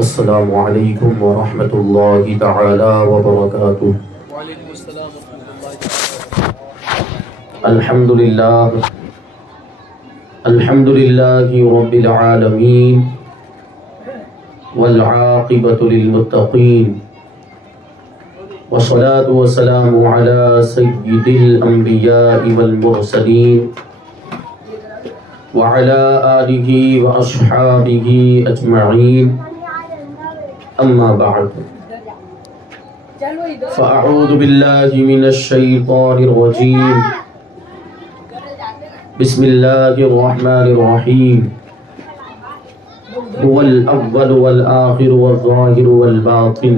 السلام علیکم ورحمۃ اللہ تعالی وبرکاتہ۔ وعلیکم السلام ورحمۃ اللہ وبرکاتہ۔ الحمد للہ رب العالمین والعاقبۃ للمتقین والصلاة والسلام علی سید الانبیاء والمرسلین وعلی آلہ واصحابہ اجمعین، اما بعد فاعوذ باللہ من الشیطان الرجیم، بسم اللہ الرحمن الرحیم۔ هو الاول والآخر والظاہر والباطن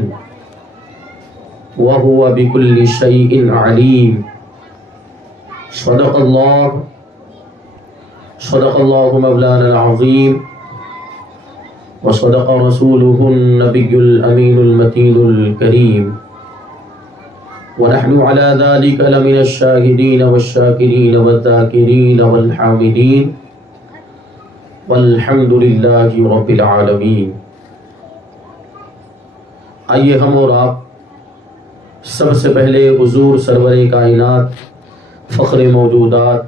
وهو بكل شیء علیم۔ صدق اللہ مولانا العظیم وصدق رسوله النبی الامین المتین الکریم، ونحن على ذلك لمن الشاهدين والشاكرين والذاكرين والحامدين والحمد لله رب العالمین۔ آئیے ہم اور آپ سب سے پہلے حضور سرور کائنات، فخر موجودات،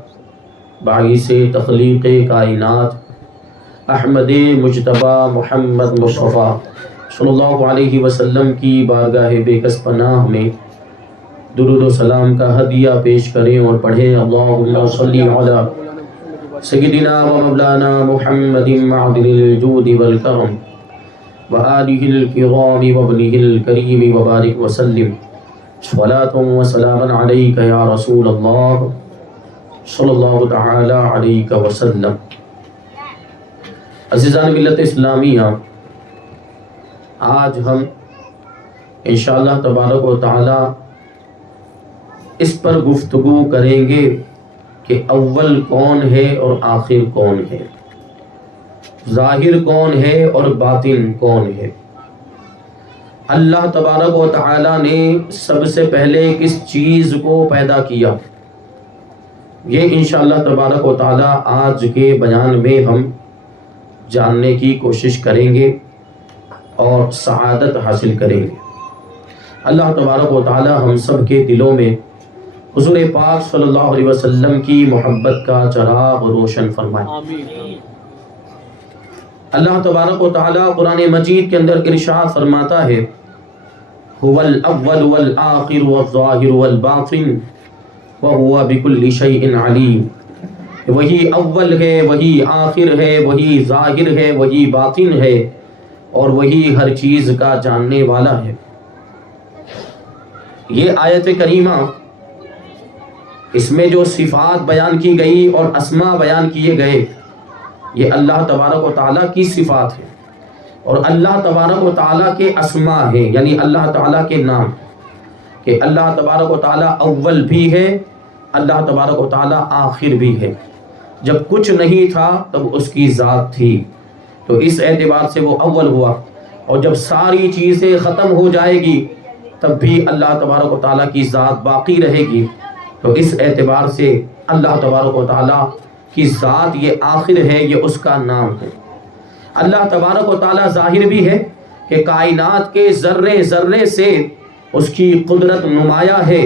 باعث تخلیق کائنات، احمد مجتبی محمد مصطفیٰ صلی اللہ علیہ وسلم کی بارگاہ بے کس پناہ میں درود و سلام کا ہدیہ پیش کریں اور پڑھیں، اللہم صلی علی سیدنا و مولانا محمد معدن الجود والکرم وآلہ الکرام وابنہ الکریم وبارک وسلم، صلاۃ و سلام علیک یا رسول اللہ صلی اللہ تعالی علیہ وسلم۔ عزیزان ملت اسلامیہ، آج ہم انشاءاللہ تبارک و تعالی اس پر گفتگو کریں گے کہ اول کون ہے اور آخر کون ہے، ظاہر کون ہے اور باطن کون ہے۔ اللہ تبارک و تعالی نے سب سے پہلے کس چیز کو پیدا کیا، یہ انشاءاللہ تبارک و تعالی آج کے بیان میں ہم جاننے کی کوشش کریں گے اور سعادت حاصل کریں گے۔ اللہ تبارک و تعالی ہم سب کے دلوں میں حضور پاک صلی اللہ علیہ وسلم کی محبت کا چراغ روشن فرمائے۔ آمین۔ اللہ تبارک و تعالی قرآن مجید کے اندر ارشاد فرماتا ہے، هو الاول والآخر والظاہر والباطن وهو بكل شیء علیم۔ وہی اول ہے، وہی آخر ہے، وہی ظاہر ہے، وہی باطن ہے، اور وہی ہر چیز کا جاننے والا ہے۔ یہ آیت کریمہ، اس میں جو صفات بیان کی گئی اور اسماء بیان کیے گئے، یہ اللہ تبارک و تعالیٰ کی صفات ہے، اور اللہ تبارک و تعالیٰ کے اسماء ہیں، یعنی اللہ تعالیٰ کے نام، کہ اللہ تبارک و تعالیٰ اول بھی ہے، اللہ تبارک و تعالیٰ آخر بھی ہے۔ جب کچھ نہیں تھا تب اس کی ذات تھی، تو اس اعتبار سے وہ اول ہوا، اور جب ساری چیزیں ختم ہو جائے گی تب بھی اللہ تبارک و تعالیٰ کی ذات باقی رہے گی، تو اس اعتبار سے اللہ تبارک و تعالیٰ کی ذات یہ آخر ہے، یہ اس کا نام ہے۔ اللہ تبارک و تعالیٰ ظاہر بھی ہے کہ کائنات کے ذرے ذرے سے اس کی قدرت نمایاں ہے،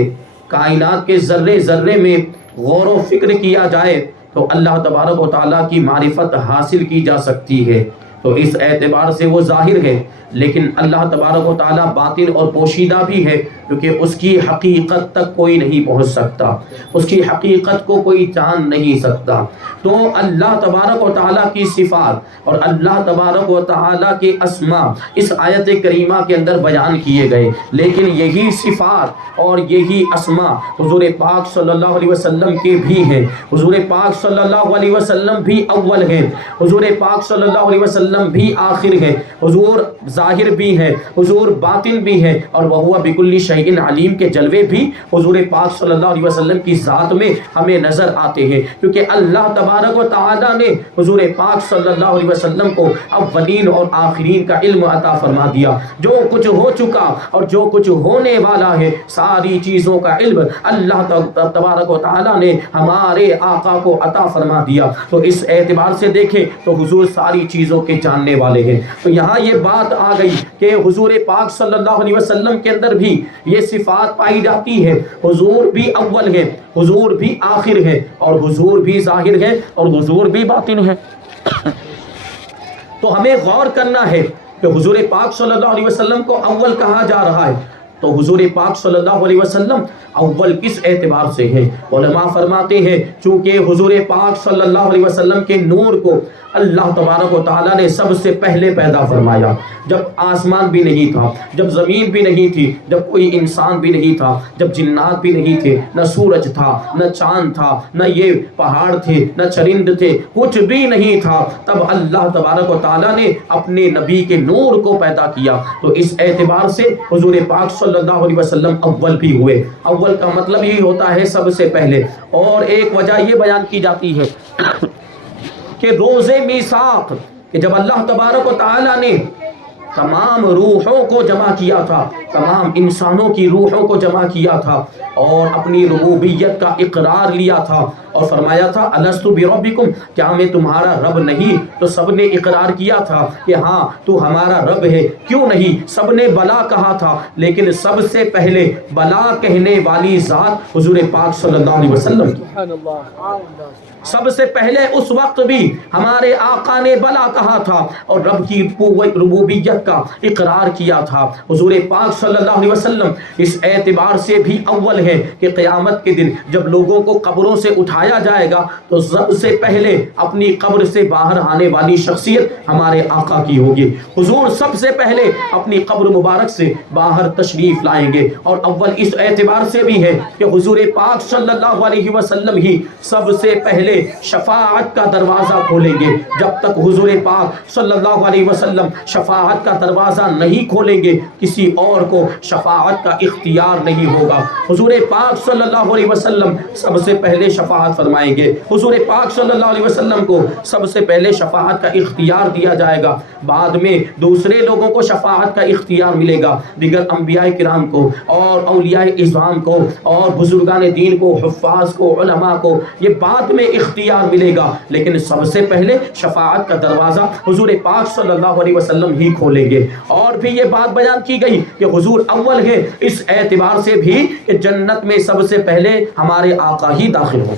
کائنات کے ذرے ذرے میں غور و فکر کیا جائے تو اللہ تبارک و تعالیٰ کی معرفت حاصل کی جا سکتی ہے، تو اس اعتبار سے وہ ظاہر ہے۔ لیکن اللہ تبارک و تعالیٰ باطن اور پوشیدہ بھی ہے، کیونکہ اس کی حقیقت تک کوئی نہیں پہنچ سکتا، اس کی حقیقت کو کوئی جان نہیں سکتا۔ تو اللہ تبارک و تعالیٰ کی صفات اور اللہ تبارک و تعالیٰ کے اسماء اس آیت کریمہ کے اندر بیان کیے گئے، لیکن یہی صفات اور یہی اسماء حضور پاک صلی اللہ علیہ وسلم کے بھی ہیں۔ حضور پاک صلی اللہ علیہ وسلم بھی اول ہیں، حضور پاک صلی اللہ علیہ وسلم بھی آخر ہیں، حضور ظاہر بھی ہے، حضور باطن بھی ہے، اور وہو بکل شیء علیم کے جلوے بھی حضور پاک صلی اللہ علیہ وسلم کی ذات میں ہمیں نظر آتے ہیں، کیونکہ اللہ تبارک و تعالیٰ نے حضور پاک صلی اللہ علیہ وسلم کو اولین اور آخرین کا علم عطا فرما دیا۔ جو کچھ ہو چکا اور جو کچھ ہونے والا ہے، ساری چیزوں کا علم اللہ تبارک و تعالیٰ نے ہمارے آقا کو عطا فرما دیا۔ تو اس اعتبار سے دیکھیں تو حضور ساری چیزوں کے جاننے والے ہیں۔ تو یہاں یہ بات آ گئی کہ حضور پاک صلی اللہ علیہ وسلم کے اندر بھی یہ صفات پائی جاتی ہے، حضور بھی اول ہے، حضور بھی آخر ہے، اور حضور بھی ظاہر ہے، اور حضور بھی باطن ہے۔ تو ہمیں غور کرنا ہے کہ حضور پاک صلی اللہ علیہ وسلم کو اول کہا جا رہا ہے، تو حضور پاک صلی اللہ علیہ وسلم اول کس اعتبار سے ہے؟ علماء فرماتے ہیں چونکہ حضور پاک صلی اللہ علیہ وسلم کے نور کو اللہ تبارک و تعالیٰ نے سب سے پہلے پیدا فرمایا، جب آسمان بھی نہیں تھا، جب زمین بھی نہیں تھی، جب کوئی انسان بھی نہیں تھا، جب جنات بھی نہیں تھے، نہ سورج تھا، نہ چاند تھا، نہ یہ پہاڑ تھے، نہ چرند تھے، کچھ بھی نہیں تھا، تب اللہ تبارک و تعالیٰ نے اپنے نبی کے نور کو پیدا کیا۔ تو اس اعتبار سے حضور پاک صلی اللہ علیہ وسلم اول بھی ہوئے۔ اول کا مطلب یہ ہوتا ہے سب سے پہلے۔ اور ایک وجہ یہ بیان کی جاتی ہے کہ روز میثاق، کہ جب اللہ تبارک و تعالیٰ نے تمام روحوں کو جمع کیا تھا، تمام انسانوں کی روحوں کو جمع کیا تھا اور اپنی ربوبیت کا اقرار لیا تھا اور فرمایا تھا الستُ بربکم، کیا میں تمہارا رب نہیں؟ تو سب نے اقرار کیا تھا کہ ہاں تو ہمارا رب ہے، کیوں نہیں؟ سب نے بلا کہا تھا، لیکن سب سے پہلے بلا کہنے والی ذات حضور پاک صلی اللہ علیہ وسلم کی۔ سب سے پہلے اس وقت بھی ہمارے آقا نے بلا کہا تھا اور رب کی ربوبیت کا اقرار کیا تھا۔ حضور پاک صلی اللہ علیہ وسلم اس اعتبار سے بھی اول ہے کہ قیامت کے دن جب لوگوں کو قبروں سے اٹھایا جائے گا تو سب سے پہلے اپنی قبر سے باہر آنے والی شخصیت ہمارے آقا کی ہوگی۔ حضور سب سے پہلے اپنی قبر مبارک سے باہر تشریف لائیں گے، اور اول اس اعتبار سے بھی ہے کہ حضور پاک صلی اللہ علیہ وسلم ہی سب سے پہلے شفاعت کا دروازہ کھولیں گے۔ جب تک حضور پاک صلی اللہ علیہ وسلم شفاعت کا دروازہ نہیں کھولیں گے کسی اور کو شفاعت کا اختیار نہیں ہوگا۔ حضور پاک صلی اللہ علیہ وسلم سب سے پہلے شفاعت فرمائیں گے، حضور پاک صلی اللہ علیہ وسلم کو سب سے پہلے شفاعت کا اختیار دیا جائے گا، بعد میں دوسرے لوگوں کو شفاعت کا اختیار ملے گا، دیگر انبیاء کرام کو اور اولیاء اعظام کو اور بزرگان دین کو، حفاظ کو، علماء کو، یہ بعد میں اختیار ملے گا، لیکن سب سے پہلے شفاعت کا دروازہ حضور پاک صلی اللہ علیہ وسلم ہی کھولیں گے۔ اور بھی یہ بات بیان کی گئی کہ حضور اول ہے اس اعتبار سے بھی کہ جنت میں سب سے پہلے ہمارے آقا ہی داخل ہوں۔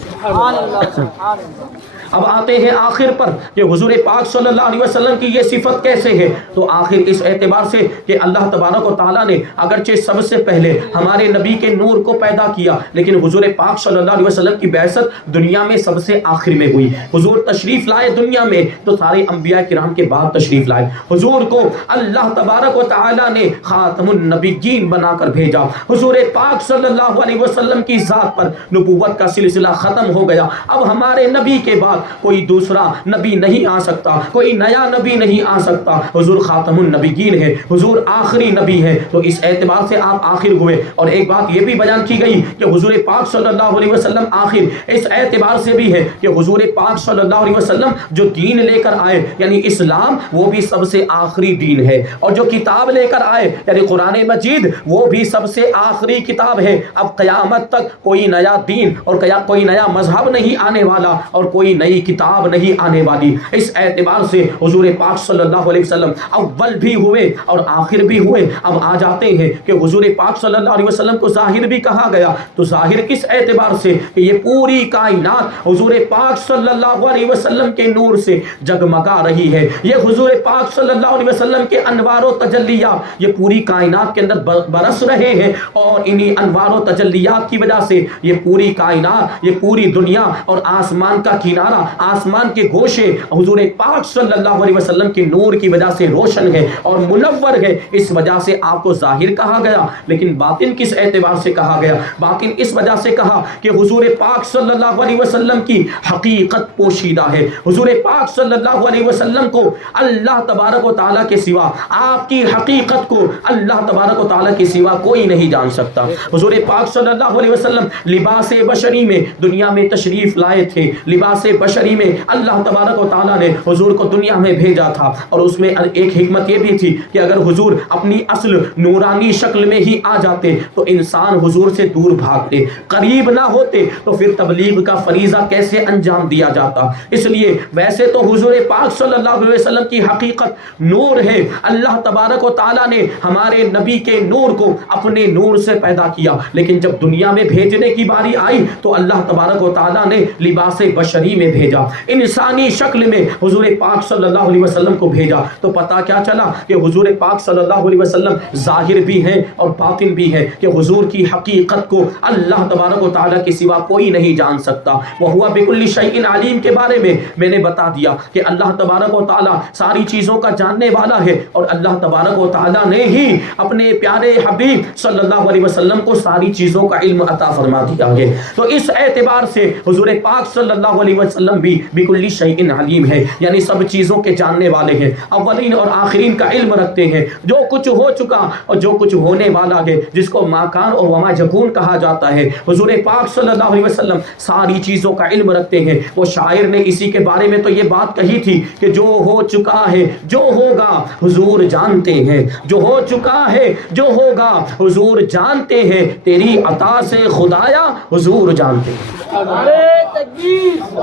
اب آتے ہیں آخر پر کہ حضور پاک صلی اللہ علیہ وسلم کی یہ صفت کیسے ہے؟ تو آخر اس اعتبار سے کہ اللہ تبارک و تعالیٰ نے اگرچہ سب سے پہلے ہمارے نبی کے نور کو پیدا کیا، لیکن حضور پاک صلی اللہ علیہ وسلم کی بعثت دنیا میں سب سے آخر میں ہوئی۔ حضور تشریف لائے دنیا میں تو سارے انبیاء کرام کے بعد تشریف لائے۔ حضور کو اللہ تبارک و تعالیٰ نے خاتم النبیین بنا کر بھیجا۔ حضور پاک صلی اللہ علیہ وسلم کی ذات پر نبوت کا سلسلہ ختم ہو گیا۔ اب ہمارے نبی کے بعد کوئی دوسرا نبی نہیں آ سکتا، کوئی نیا نبی نہیں آ سکتا۔ حضور خاتم النبیین ہے، حضور آخری نبی ہے، تو اس اعتبار سے آپ آخر ہوئے۔ اور ایک بات یہ بھی بیان کی گئی کہ حضور پاک صلی اللہ علیہ وسلم آخر اس اعتبار سے بھی ہے کہ حضور پاک صلی اللہ علیہ وسلم جو دین لے کر آئے یعنی اسلام، وہ بھی سب سے آخری دین ہے، اور جو کتاب لے کر آئے یعنی قرآن مجید، وہ بھی سب سے آخری کتاب ہے۔ اب قیامت تک کوئی نیا دین اور کوئی نیا مذہب نہیں آنے والا اور کوئی نئی کتاب نہیں آنے والی۔ اس اعتبار سے حضور پاک صلی اللہ علیہ وسلم اول بھی ہوئے اور آخر بھی ہوئے۔ اب آ جاتے ہیں کہ حضور پاک صلی اللہ علیہ وسلم کو ظاہر بھی کہا گیا، تو ظاہر کس اعتبار سے کہ یہ پوری کائنات حضور پاک صلی اللہ علیہ وسلم کے نور سے جگمگا رہی ہے۔ یہ حضور پاک صلی اللہ علیہ وسلم کے انوار و تجلیات یہ پوری کائنات کے اندر برس رہے ہیں، اور انہی انوار و تجلیات کی وجہ سے یہ پوری کائنات، یہ پوری دنیا اور آسمان کا کنارہ، آسمان کے گوشے حضور پاک صلی اللہ علیہ وسلم کے نور کی وجہ سے روشن ہے اور منور ہے۔ اس وجہ سے آپ کو ظاہر کہا گیا، لیکن باطن کس اعتبار سے کہا گیا؟ باطن اس وجہ سے کہا کہ حضور پاک صلی اللہ علیہ وسلم کی حقیقت پوشیدہ ہے۔ حضور پاک صلی اللہ علیہ وسلم کو اللہ تبارک و تعالیٰ کے سوا، آپ کی کی حقیقت کو اللہ تبارک و تعالیٰ کے سوا کوئی نہیں جان سکتا۔ حضور پاک صلی اللہ علیہ وسلم لباس بشری میں دنیا میں تشریف لائے تھے، لباس بشری میں اللہ تبارک و تعالیٰ نے حضور کو دنیا میں بھیجا تھا، اور اس میں ایک حکمت یہ بھی تھی کہ اگر حضور اپنی اصل نورانی شکل میں ہی آ جاتے تو انسان حضور سے دور بھاگتے، قریب نہ ہوتے، تو پھر تبلیغ کا فریضہ کیسے انجام دیا جاتا۔ اس لیے ویسے تو حضور پاک صلی اللہ علیہ وسلم کی حقیقت نور ہے، اللہ تبارک و تعالیٰ نے ہمارے نبی کے نور کو اپنے نور سے پیدا کیا، لیکن جب دنیا میں بھیجنے کی باری آئی تو اللہ تبارک و تعالیٰ نے لباس بشری میں بھیجا، انسانی شکل میں حضور پاک صلی اللہ علیہ وسلم کو بھیجا۔ تو پتہ کیا چلا کہ حضور پاک صلی اللہ علیہ وسلم ظاہر بھی ہیں اور باطن بھی ہیں، کہ حضور کی حقیقت کو اللہ تبارک و تعالیٰ کے سوا کوئی نہیں جان سکتا۔ وَهُوَ بِكُلِّ شَيْءٍ عَلِيمٍ کے بارے میں نے بتا دیا کہ اللہ تبارک و تعالیٰ ساری چیزوں کا جاننے والا ہے، اور اللہ تبارک و تعالیٰ نے ہی اپنے پیارے حبیب صلی اللہ علیہ وسلم کو ساری چیزوں کا علم عطا فرما دیا ہے۔ تو اس اعتبار سے حضور پاک صلی اللہ علیہ وسلم بھی بِكُلِّ شَيْءٍ عَلِيمٍ ہے، یعنی سب چیزوں کے جاننے والے ہیں، اولین اور آخرین کا علم رکھتے ہیں، جو کچھ ہو چکا اور جو کچھ ہونے والا ہے، جس کو ما کان اور وما یکون کہا جاتا ہے۔ حضور پاک صلی اللہ علیہ وسلم ساری چیزوں کا علم رکھتے ہیں۔ وہ شاعر نے اسی کے بارے میں تو یہ بات کہی تھی کہ جو ہو چکا ہے جو ہوگا حضور جانتے ہیں، جو ہو چکا ہے جو ہوگا حضور جانتے ہیں، تیری عطا سے خدایا حضور جانتے ہیں۔ نعرہ تکبیر،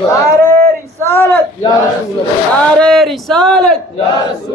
نعرہ رسالت، نعرہ رسالت،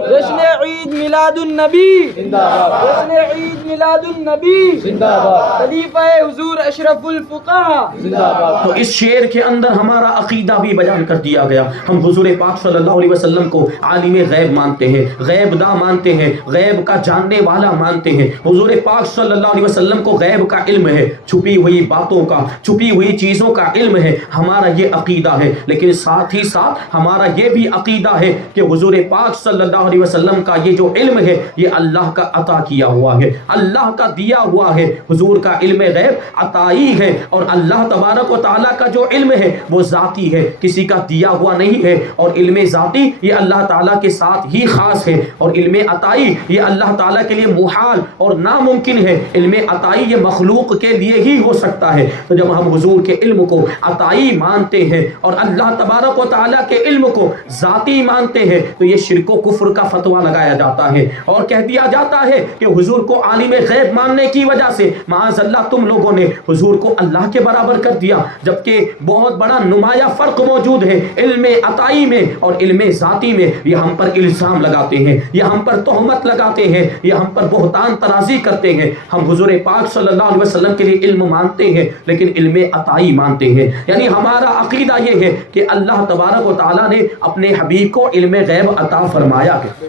جشن عید میلاد النبی، جشن عید میلاد النبی، خلیفہ حضور اشرف الفقہاء۔ تو اس شعر کے اندر ہمارا عقیدہ بھی بیان کر دیا گیا۔ ہم حضور پاک صلی اللہ علیہ وسلم کو عالم غیب مانتے ہیں، غیب داں مانتے ہیں، غیب کا جاننے والا مانتے ہیں۔ حضور پاک صلی اللہ علیہ وسلم کو غیب کا علم ہے، چھپی ہوئی باتوں کا، چھپی ہوئی چیزوں کا علم ہے، ہمارا یہ عقیدہ ہے۔ لیکن ساتھ ہی ساتھ ہمارا یہ بھی عقیدہ ہے کہ حضور پاک صلی اللہ علیہ وسلم کا یہ جو علم ہے یہ اللہ کا عطا کیا ہوا ہے، اللہ کا دیا ہوا ہے۔ حضور کا علم غیب عطائی ہے، اور اللہ تبارک و تعالیٰ کا جو علم ہے وہ ذاتی ہے، کسی کا دیا ہوا نہیں ہے۔ اور علم ذاتی یہ اللہ تعالیٰ کے ساتھ ہی خاص ہے، اور علم عطائی یہ اللہ تعالیٰ کے لیے محال اور ناممکن ہے۔ علم عطائی یہ مخلوق کے لیے ہی ہو سکتا ہے۔ تو جب ہم حضور کے علم کو عطائی مانتے ہیں اور اللہ تبارک و تعالیٰ کے علم کو ذاتی مانتے ہیں تو یہ شرک و کفر کا فتویٰ لگایا جاتا ہے، اور کہہ دیا جاتا ہے کہ حضور کو عالم غیب ماننے کی وجہ سے معاذ اللہ تم لوگوں نے حضور کو اللہ کے برابر کر دیا، جبکہ بہت بڑا نمایاں فرق موجود ہے علم عطائی میں اور علم ذاتی میں۔ یہ ہم پر الزام لگاتے ہیں، یہ ہم پر تہمت لگاتے ہیں، یہ ہم پر بہتان ترازی کرتے ہیں۔ ہم حضور پاک صلی اللہ علیہ وسلم کے لیے علم مانتے ہیں لیکن علم عطائی مانتے ہیں، یعنی ہمارا عقیدہ یہ ہے کہ اللہ تبارک و تعالیٰ نے اپنے حبیب کو علم غیب عطا فرمایا ہے۔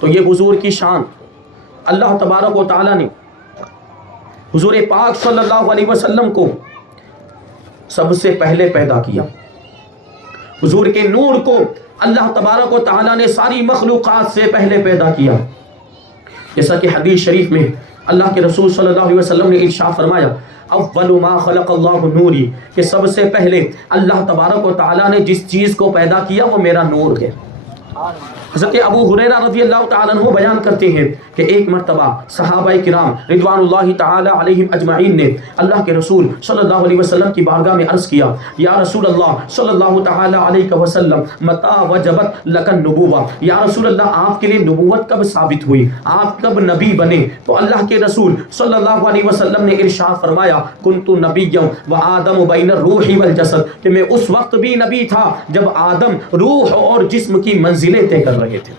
تو یہ حضور کی شان، اللہ تبارک و تعالیٰ نے حضور پاک صلی اللہ علیہ وسلم کو سب سے پہلے پیدا کیا۔ حضور کے نور کو اللہ تبارک و تعالیٰ نے ساری مخلوقات سے پہلے پیدا کیا، جیسا کہ حدیث شریف میں اللہ کے رسول صلی اللہ علیہ وسلم نے ارشاد فرمایا اول ما خلق اللہ نوری، کہ سب سے پہلے اللہ تبارک و تعالیٰ نے جس چیز کو پیدا کیا وہ میرا نور ہے۔ حضرت ابو ہریرہ رضی اللہ تعالیٰ عنہ بیان کرتے ہیں کہ ایک مرتبہ صحابہ کرام رضوان اللہ تعالی علیہم اجمعین نے اللہ کے رسول صلی اللہ علیہ وسلم کی بارگاہ میں عرض کیا یا رسول اللہ صلی اللہ تعالی علیہ وسلم متى وجبت لک النبوہ، یا رسول اللہ آپ کے لیے نبوت کب ثابت ہوئی، آپ کب نبی بنے؟ تو اللہ کے رسول صلی اللہ علیہ وسلم نے ارشاد فرمایا کنت نبیا وآدم بین الروح والجسد، کہ میں اس وقت بھی نبی تھا جب آدم روح اور جسم کی منزلیں طے کر رہے تھے۔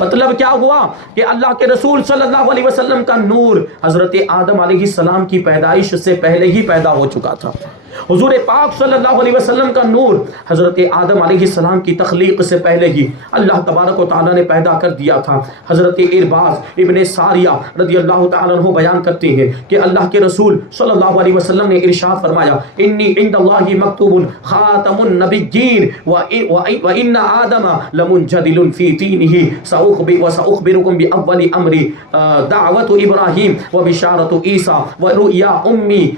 مطلب کیا ہوا کہ اللہ کے رسول صلی اللہ علیہ وسلم کا نور حضرت آدم علیہ السلام کی پیدائش سے پہلے ہی پیدا ہو چکا تھا۔ حضور پاک صلی اللہ علیہ وسلم کا نور حضرت آدم علیہ السلام کی تخلیق سے پہلے ہی اللہ تبارک و تعالیٰ نے پیدا کر دیا تھا۔ حضرت ارباز ابن ساریہ رضی اللہ تعالیٰ عنہ بیان کرتے ہیں کہ اللہ کے رسول صلی اللہ علیہ وسلم نے ارشاد فرمایا انی عند اللہ مکتوب خاتم النبیین وان آدم لمنجدل فی دینہ وسأخبركم بأول أمري دعوة إبراهيم وبشارة عيسى ورؤيا أمي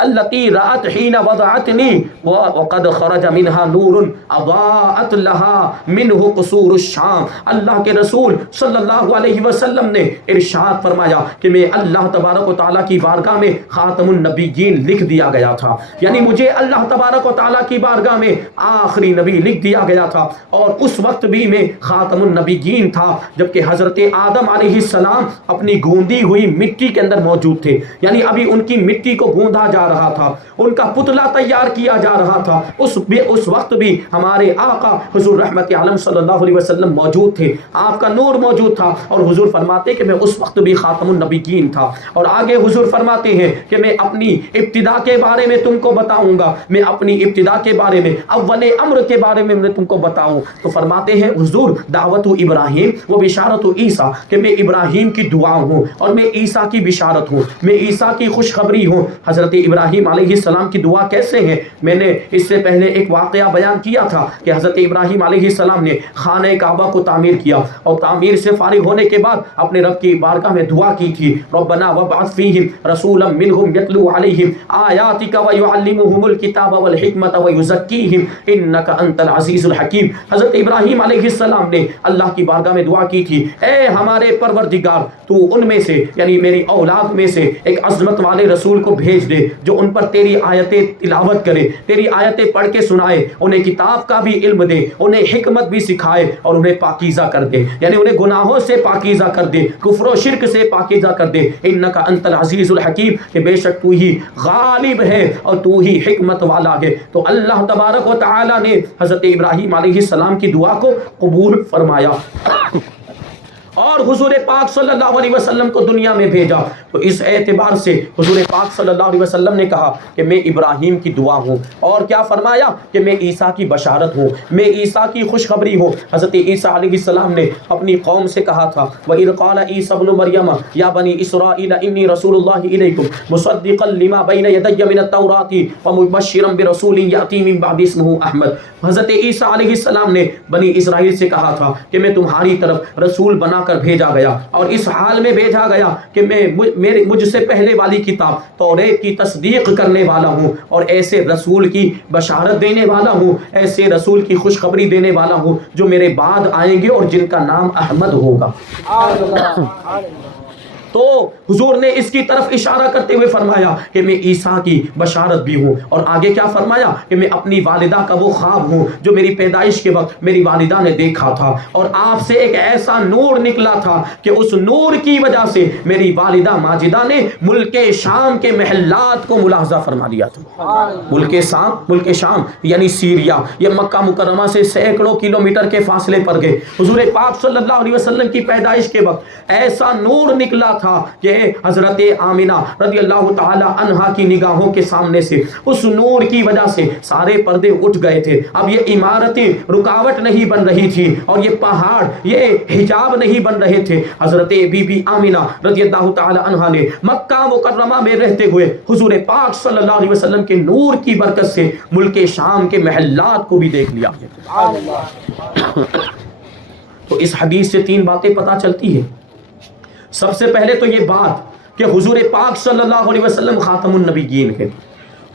التي رأت حين وضعتني وقد خرج منها نور أضاءت لها منه قصور الشام. اللہ کے رسول صلی اللہ علیہ وسلم نے ارشاد فرمایا کہ میں اللہ تبارک و تعالیٰ کی بارگاہ میں خاتم النبیین لکھ دیا گیا تھا، یعنی مجھے اللہ تبارک و تعالیٰ کی بارگاہ میں آخری نبی لکھ دیا گیا تھا، اور اس وقت بھی میں خاتم النبیین تھا جبکہ حضرت آدم علیہ السلام اپنی گوندی ہوئی مٹی کے اندر موجود تھے، یعنی ابھی ان کی مٹی کو گوندا جا رہا تھا، ان کا پتلا تیار کیا جا رہا تھا، اس وقت بھی ہمارے آقا حضور رحمت عالم صلی اللہ علیہ وسلم موجود تھے، آپ کا نور موجود تھا، اور حضور فرماتے کہ میں اس وقت بھی خاتم النبیین تھا. اور آگے حضور فرماتے ہیں کہ میں اپنی ابتدا کے بارے میں تم کو بتاؤں گا، میں اپنی ابتدا کے بارے میں اول امر کے بارے میں تم کو بتاؤں. تو فرماتے ہیں حضور دعوت ابراہیم و بشارت عیسیٰ، کہ میں ابراہیم کی دعا ہوں اور میں عیسیٰ کی بشارت ہوں، میں عیسیٰ کی خوشخبری ہوں. حضرت ابراہیم علیہ السلام کی دعا کیسے ہیں؟ میں نے اس سے پہلے ایک واقعہ بیان کیا تھا کہ حضرت ابراہیم علیہ السلام نے خانہ کعبہ کو تعمیر کیا، اور تعمیر سے فارغ ہونے کے بعد اپنے رب کی بارگاہ میں دعا کی تھی، ربنا وابعث فیہم رسولا منہم یتلو علیہم آیاتک ویعلمہم الکتاب والحکمت ویزکیہم انک انت العزیز الحکیم. حضرت ابراہیم علیہ السلام نے اللہ کی بارگاہ میں دعا کی تھی، اے ہمارے پروردگار تو ان میں سے یعنی میری اولاد میں سے ایک عظمت والے رسول کو بھیج دے جو ان پر تیری آیتیں تلاوت کرے، تیری آیتیں پڑھ کے سنائے، انہیں کتاب کا بھی علم دے، انہیں حکمت بھی سکھائے، اور انہیں پاکیزہ کر دے، یعنی انہیں گناہوں سے پاکیزہ کر دے، کفر و شرک سے پاکیزہ کر دے. انک انت العزیز الحکیم، کہ بے شک تو ہی غالب ہے اور تو ہی حکمت والا ہے. تو اللہ تبارک و تعالی نے حضرت ابراہیم علیہ السلام کی دعا کو قبول فرمایا اور حضور پاک صلی اللہ علیہ وسلم کو دنیا میں بھیجا. تو اس اعتبار سے حضور پاک صلی اللہ علیہ وسلم نے کہا کہ میں ابراہیم کی دعا ہوں، اور کیا فرمایا کہ میں عیسیٰ کی بشارت ہوں، میں عیسیٰ کی خوشخبری ہوں. حضرت عیسیٰ علیہ السلام نے اپنی قوم سے کہا تھا وَإِذْ قَالَ عِيسَى ابْنُ مَرْيَمَ يَا بَنِي إِسْرَائِيلَ إِنِّي رَسُولُ اللَّهِ إِلَيْكُمْ مُصَدِّقًا لِمَا بَيْنَ يَدَيَّ مِنَ التَّوْرَاةِ وَمُبَشِّرًا بِرَسُولٍ يَأْتِي مِن بَعْدِي اسْمُهُ أَحْمَدُ. حضرت عیسیٰ علیہ السلام نے بنی اسرائیل سے کہا تھا کہ میں تمہاری طرف رسول بنا کر بھیجا گیا، اور اس حال میں بھیجا گیا کہ میں مجھ سے پہلے والی کتاب توریت کی تصدیق کرنے والا ہوں، اور ایسے رسول کی بشارت دینے والا ہوں، ایسے رسول کی خوشخبری دینے والا ہوں جو میرے بعد آئیں گے اور جن کا نام احمد ہوگا. تو حضور نے اس کی طرف اشارہ کرتے ہوئے فرمایا کہ میں عیسیٰ کی بشارت بھی ہوں، اور آگے کیا فرمایا کہ میں اپنی والدہ کا وہ خواب ہوں جو میری پیدائش کے وقت میری والدہ نے دیکھا تھا، اور آپ سے ایک ایسا نور نکلا تھا کہ اس نور کی وجہ سے میری والدہ ماجدہ نے ملک شام کے محلات کو ملاحظہ فرما لیا تھا. ملک شام یعنی سیریا، یہ مکہ مکرمہ سے سینکڑوں کلومیٹر کے فاصلے پر گئے. حضور پاک صلی اللہ علیہ وسلم کی پیدائش کے وقت ایسا نور نکلا تھا کہ حضرت آمنہ رضی اللہ تعالی عنہا کی نگاہوں کے سامنے سے اس نور کی وجہ سے سارے پردے اٹھ گئے تھے. اب یہ عمارتیں رکاوٹ نہیں بن رہی تھی، اور یہ پہاڑ یہ حجاب نہیں بن رہے تھے. حضرت بی بی آمنہ رضی اللہ تعالی عنہا نے مکہ مکرمہ میں رہتے ہوئے حضور پاک صلی اللہ علیہ وسلم کے نور کی برکت سے ملک شام کے محلات کو بھی دیکھ لیا. تو اس حدیث سے تین باتیں پتہ چلتی ہیں. سب سے پہلے تو یہ بات کہ حضور پاک صلی اللہ علیہ وسلم خاتم النبیین ہیں،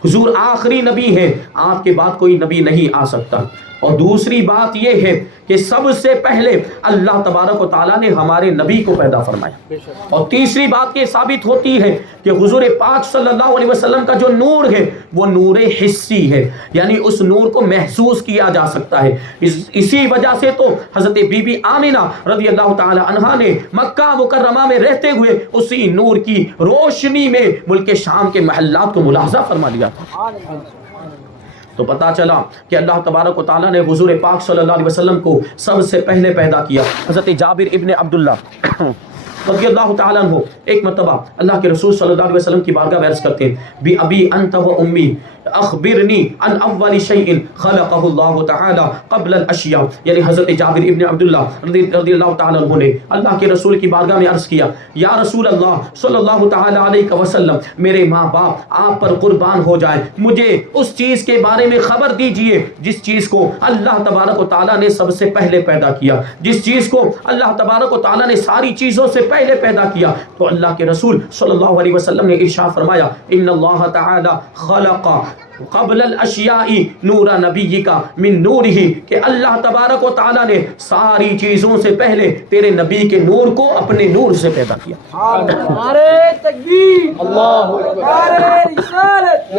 حضور آخری نبی ہیں، آپ کے بعد کوئی نبی نہیں آ سکتا. اور دوسری بات یہ ہے کہ سب سے پہلے اللہ تبارک و تعالیٰ نے ہمارے نبی کو پیدا فرمایا. اور تیسری بات یہ ثابت ہوتی ہے کہ حضور پاک صلی اللہ علیہ وسلم کا جو نور ہے وہ نور حسی ہے، یعنی اس نور کو محسوس کیا جا سکتا ہے. اسی وجہ سے تو حضرت بی بی آمنہ رضی اللہ تعالی عنہا نے مکہ مکرمہ میں رہتے ہوئے اسی نور کی روشنی میں ملک شام کے محلات کو ملاحظہ فرما لیا تھا. تو پتا چلا کہ اللہ تبارک و تعالیٰ نے حضور پاک صلی اللہ علیہ وسلم کو سب سے پہلے پیدا کیا. حضرت جابر ابن عبداللہ رضی اللہ تعالیٰ عنہ ایک مرتبہ اللہ کے رسول صلی اللہ علیہ وسلم کی بارگاہ میں عرض کرتے ہیں بی ابی انت و امی اخبرنی عن اول شیء خلقہ اللہ تعالی قبل الاشیاء، یعنی حضرت جابر ابن عبداللہ رضی اللہ تعالی عنہ نے اللہ کے رسول کی بارگاہ میں عرض کیا، یا رسول اللہ صلی اللہ تعالی علیہ وسلم، میرے ماں باپ آپ پر قربان ہو جائے، مجھے اس چیز کے بارے میں خبر دیجئے جس چیز کو اللہ تبارک و تعالیٰ نے سب سے پہلے پیدا کیا، جس چیز کو اللہ تبارک و تعالیٰ نے ساری چیزوں سے پہلے پیدا کیا۔ تو اللہ کے رسول صلی اللہ علیہ وسلم نے ارشاد فرمایا، ان اللہ تعالی خلق قبل الاشیاء نور نبیک من نورہ، کہ اللہ تبارک و تعالیٰ نے ساری چیزوں سے پہلے تیرے نبی کے نور کو اپنے نور سے پیدا کیا۔ نعرہ تکبیر، اللہ اکبر، نعرہ رسالت،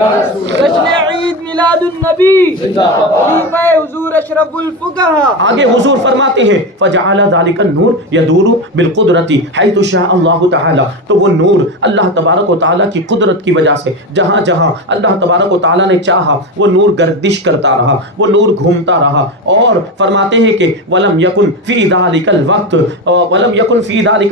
جشن عید میلاد النبی، خلیفہ حضور اشرف الفقہا۔ آگے حضور فرماتے ہیں فجعل ذلك النور يدور بالقدرت حيث شاء اللہ تعالی، تو وہ نور اللہ تبارک و تعالیٰ کی قدرت کی وجہ سے جہاں جہاں اللہ تبارک و تعالیٰ نے چاہا وہ نور گردش کرتا رہا، وہ نور گھومتا رہا۔ اور فرماتے ہیں کہ ولم یکن فی ذلک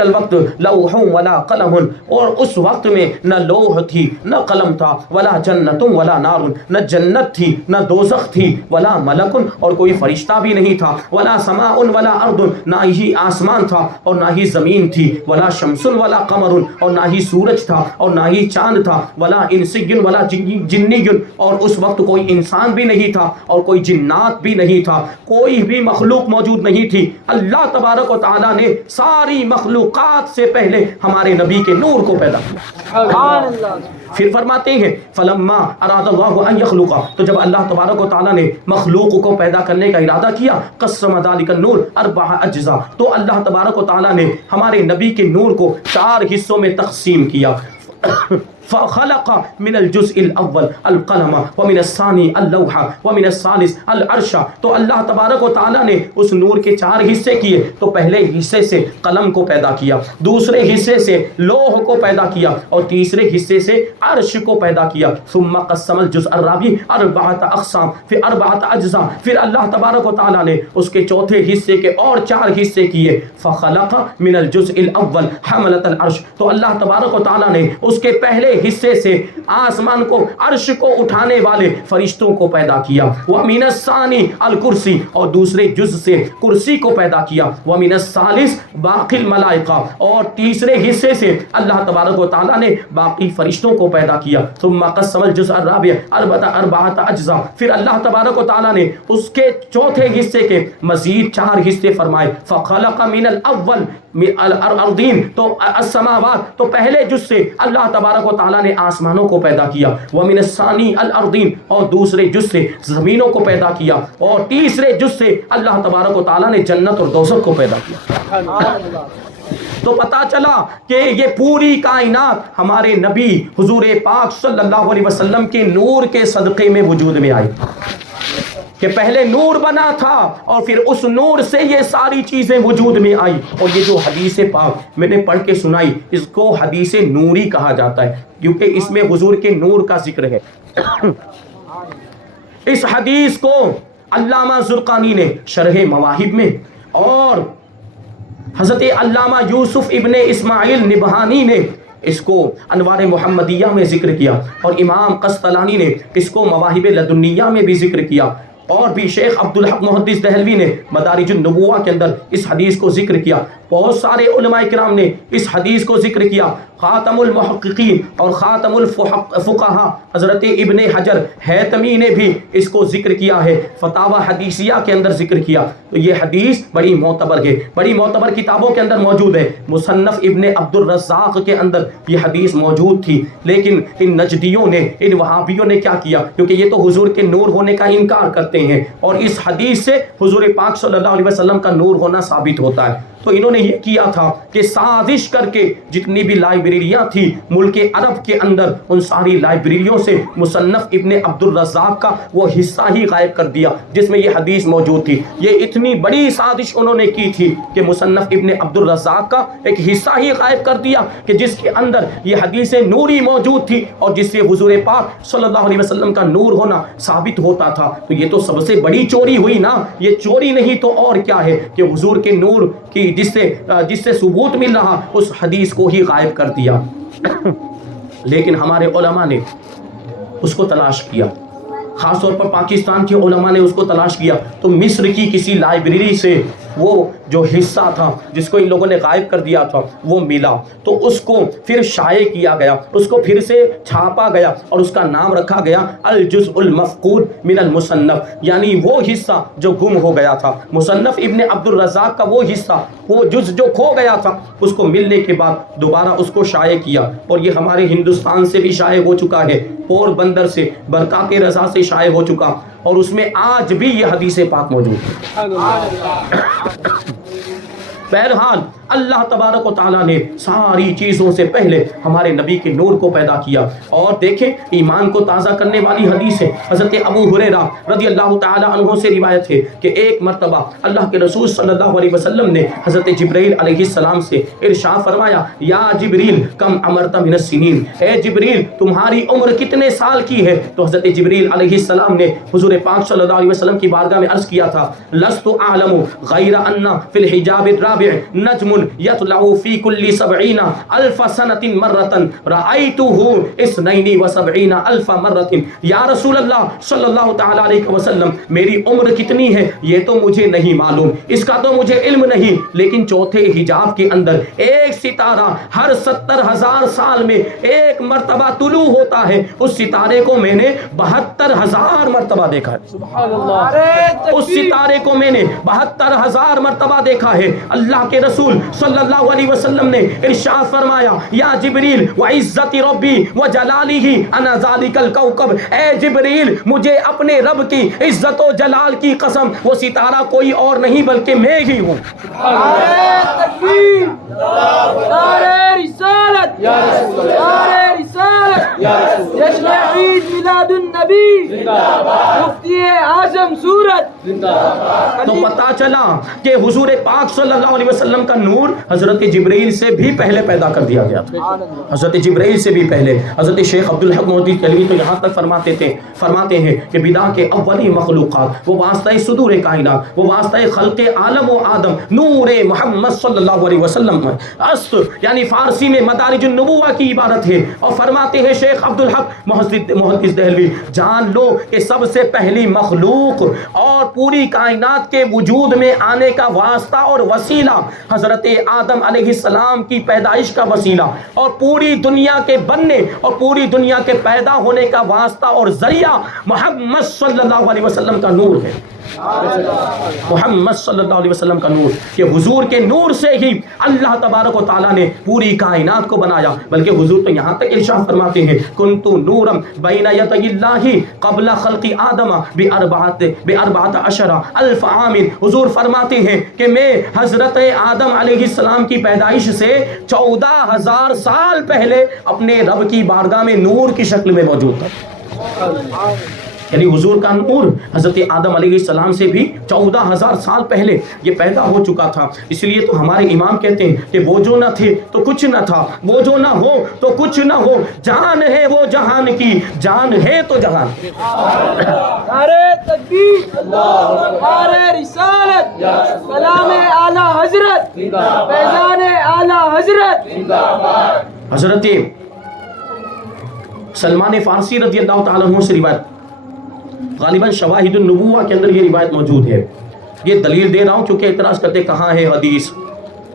الوقت لوح ولا قلم، اور اس وقت میں نہ لوح تھی نہ قلم تھا، ولا جنت ولا نار، نہ جنت تھی نہ دوزخ تھی، ولا ملک، اور کوئی فرشتہ بھی نہیں تھا، ولا سماء ولا ارض، نہ ہی آسمان تھا اور نہ ہی زمین تھی، ولا شمس ولا قمر، اور نہ ہی سورج تھا اور نہ ہی چاند تھا، ولا انسی ولا جنی، اور اس وقت کوئی انسان بھی نہیں تھا اور کوئی جنات بھی نہیں تھا، کوئی بھی مخلوق موجود نہیں تھی۔ اللہ تبارک و تعالیٰ نے ساری مخلوقات سے پہلے ہمارے نبی کے نور کو پیدا کیا۔ سبحان اللہ۔ پھر فرماتے ہیں فلما اراد اللہ ان یخلق، تو جب اللہ تبارک و تعالیٰ نے مخلوق کو پیدا کرنے کا ارادہ کیا، قسم ذلک النور اربع اجزاء، تو اللہ تبارک و تعالیٰ نے ہمارے نبی کے نور کو 4 حصوں میں تقسیم کیا۔ فخلق من الجزء الاول القلم ومن الثاني اللوح ومن الثالث العرش، تو اللہ تبارک و تعالیٰ نے اس نور کے 4 حصے کیے، تو پہلے حصے سے قلم کو پیدا کیا، دوسرے حصے سے لوح کو پیدا کیا، اور تیسرے حصے سے عرش کو پیدا کیا۔ ثم قسم الجزء الرابع 4 اقسام فی 4 اجزاء، پھر اللہ تبارک و تعالیٰ نے اس کے چوتھے حصے کے اور 4 حصے کیے۔ فخلق من الجزء الاول حملۃ العرش، تو اللہ تبارک و تعالیٰ نے اس کے پہلے حصے سے آسمان کو، عرش کو اٹھانے والے فرشتوں کو پیدا کیا۔ وَمِنَ الثَّانِي الْكُرْسِي، اور دوسرے جز سے کرسی کو پیدا کیا۔ وَمِنَ الثَّالِثِ باقی الملائکہ، اور تیسرے حصے سے اللہ تبارک و تعالیٰ نے باقی فرشتوں کو پیدا کیا۔ ثم قسم الجزء الرابع 4 اجزاء، پھر اللہ تبارک و تعالیٰ نے اس کے چوتھے حصے کے مزید 4 حصے فرمائے۔ فخلق من الاول الارضین، تو السماوات، تو پہلے جز سے اللہ تبارک و تعالیٰ نے آسمانوں کو پیدا کیا۔ ومن الثانی الارضین، اور دوسرے جز سے زمینوں کو پیدا کیا، اور تیسرے جز سے اللہ تبارک و تعالیٰ نے جنت اور دوزخ کو پیدا کیا۔ تو پتا چلا کہ یہ پوری کائنات ہمارے نبی حضور پاک صلی اللہ علیہ وسلم کے نور کے صدقے میں وجود میں آئی، کہ پہلے نور بنا تھا اور پھر اس نور سے یہ ساری چیزیں وجود میں آئی۔ اور یہ جو حدیث پاک میں نے پڑھ کے سنائی، اس کو حدیث نوری کہا جاتا ہے، کیونکہ اس میں حضور کے نور کا ذکر ہے۔ اس حدیث کو علامہ زرقانی نے شرح مواہب میں، اور حضرت علامہ یوسف ابن اسماعیل نبہانی نے اس کو انوار محمدیہ میں ذکر کیا، اور امام قسطلانی نے اس کو مواہب لدنیہ میں بھی ذکر کیا، اور بھی شیخ عبدالحق محدث دہلوی نے مدارج النبوہ کے اندر اس حدیث کو ذکر کیا۔ بہت سارے علماء کرام نے اس حدیث کو ذکر کیا۔ خاتم المحققین اور خاتم الفقہاء حضرت ابن حجر حیتمی نے بھی اس کو ذکر کیا ہے، فتاوی حدیثیہ کے اندر ذکر کیا۔ تو یہ حدیث بڑی معتبر ہے، بڑی معتبر کتابوں کے اندر موجود ہے۔ مصنف ابن عبد الرزاق کے اندر یہ حدیث موجود تھی، لیکن ان نجدیوں نے، ان وہابیوں نے کیا کیا، کیونکہ یہ تو حضور کے نور ہونے کا انکار کرتے ہیں، اور اس حدیث سے حضور پاک صلی اللہ علیہ وسلم کا نور ہونا ثابت ہوتا ہے۔ تو انہوں نے یہ کیا تھا کہ سازش کر کے جتنی بھی لائبریریاں تھی ملک عرب کے اندر، ان ساری لائبریریوں سے مصنف ابن عبد الرزاق کا وہ حصہ ہی غائب کر دیا جس میں یہ حدیث موجود تھی۔ یہ اتنی بڑی سازش انہوں نے کی تھی کہ مصنف ابن عبد الرزاق کا ایک حصہ ہی غائب کر دیا کہ جس کے اندر یہ حدیث نوری موجود تھی، اور جس سے حضور پاک صلی اللہ علیہ وسلم کا نور ہونا ثابت ہوتا تھا۔ تو یہ تو سب سے بڑی چوری ہوئی نا، یہ چوری نہیں تو اور کیا ہے کہ حضور کے نور کی جس سے ثبوت مل رہا اس حدیث کو ہی غائب کر دیا۔ لیکن ہمارے علماء نے اس کو تلاش کیا، خاص طور پر پاکستان کے علماء نے اس کو تلاش کیا تو مصر کی کسی لائبریری سے وہ جو حصہ تھا جس کو ان لوگوں نے غائب کر دیا تھا وہ ملا، تو اس کو پھر شائع کیا گیا، اس کو پھر سے چھاپا گیا اور اس کا نام رکھا گیا الجزء المفقود من المصنف، یعنی وہ حصہ جو گم ہو گیا تھا، مصنف ابن عبد الرزاق کا وہ حصہ، وہ جز جو کھو گیا تھا، اس کو ملنے کے بعد دوبارہ اس کو شائع کیا، اور یہ ہمارے ہندوستان سے بھی شائع ہو چکا ہے، پور بندر سے برکات رضا سے شائع ہو چکا، اور اس میں آج بھی یہ حدیث پاک موجود ہے۔ بہرحال اللہ تبارک و تعالیٰ نے ساری چیزوں سے پہلے ہمارے نبی کے نور کو پیدا کیا، اور دیکھیں ایمان کو تازہ کرنے والی حدیث ہے، حضرت ابو ہریرہ رضی اللہ تعالیٰ عنہ سے روایت ہے کہ ایک مرتبہ اللہ کے رسول صلی اللہ علیہ وسلم نے حضرت جبرائیل علیہ السلام سے ارشاد فرمایا، یا جبریل کم امرت من السنین، اے جبریل تمہاری عمر کتنے سال کی ہے؟ تو حضرت جبریل علیہ السلام نے حضور پاک صلی اللہ علیہ وسلم کی بارگاہ میں عرض کیا تھا، لست اعلم غیر ان فی الحجاب الرابع نجم یطلع فی کل 70 الف سنۃ مرۃ رأیتہ 72 الف مرۃ، یا رسول اللہ صلی اللہ تعالی علیہ وسلم میری عمر کتنی ہے یہ تو مجھے نہیں معلوم، اس کا تو مجھے علم نہیں، لیکن چوتھے حجاب کے اندر ایک ستارہ ہر 70,000 سال میں ایک مرتبہ طلوع ہوتا ہے، اس ستارے کو میں نے 72,000 مرتبہ دیکھا ہے، سبحان اللہ، اس ستارے کو میں نے 72,000 مرتبہ دیکھا ہے۔ اللہ کے رسول صلی اللہ علیہ وسلم نے ارشاد فرمایا، یا جبریل وعزت ربی وجلالہ انا ذالک الکوکب، اے جبریل مجھے اپنے رب کی عزت و جلال کی قسم وہ ستارہ کوئی اور نہیں بلکہ میں ہی ہوں۔ تکبیر، نعرہ رسالت، نعرہ رسالت، جشن عید میلاد النبی، مفتی اعظم سورت۔ تو پتا چلا کہ حضور پاک صلی اللہ علیہ وسلم کا نور حضرت جبرائیل سے بھی پہلے پیدا کر دیا گیا تھا، حضرت جبرائیل سے بھی پہلے۔ حضرت شیخ عبدالحق محدث دہلوی تو یہاں تک فرماتے ہیں کہ بدا کے اولی مخلوقات، وہ واسطہ صدور کائنات، وہ واسطہ خلق عالم و آدم نور محمد صلی اللہ علیہ وسلم است، یعنی فارسی میں مدارج النبوہ کی عبارت ہے۔ اور فرماتے ہیں شیخ عبدالحق محدث دہلوی، جان لو کہ سب سے پہلی مخلوق اور پوری کائنات کے وجود میں آنے کا واسطہ اور وسیلہ حضرت آدم علیہ السلام کی پیدائش کا وسیلہ، اور پوری دنیا کے بننے اور پوری دنیا کے پیدا ہونے کا واسطہ اور ذریعہ محمد صلی اللہ علیہ وسلم کا نور ہے، محمد صلی اللہ علیہ وسلم کا نور، کہ حضور کے نور سے ہی اللہ تبارک و تعالیٰ نے پوری کائنات کو بنایا۔ بلکہ حضور تو یہاں تک ارشاد فرماتے ہیں، کنت نورا بین یدی اللہ قبل خلق آدم باربعۃ عشر الف عام، حضور فرماتے ہیں کہ میں حضرت آدم علیہ السلام کی پیدائش سے 14,000 سال پہلے اپنے رب کی بارگاہ میں نور کی شکل میں موجود تھا، یعنی حضور کا نور حضرت آدم علیہ السلام سے بھی 14,000 سال پہلے یہ پیدا ہو چکا تھا۔ اس لیے تو ہمارے امام کہتے ہیں کہ وہ جو نہ تھے تو کچھ نہ تھا، وہ جو نہ ہو تو کچھ نہ ہو، جان ہے وہ جہان کی، جان ہے تو جہان۔ نعرہ تکبیر، نعرہ رسالت، کلام اعلی حضرت، فیضان اعلی حضرت۔ حضرت سلمان فارسی رضی اللہ تعالیٰ عنہ سے روایت، غالباً شواہد النبوہ کے اندر یہ روایت موجود ہے۔ یہ دلیل دے رہا ہوں کیونکہ اعتراض کرتے کہاں ہے حدیث،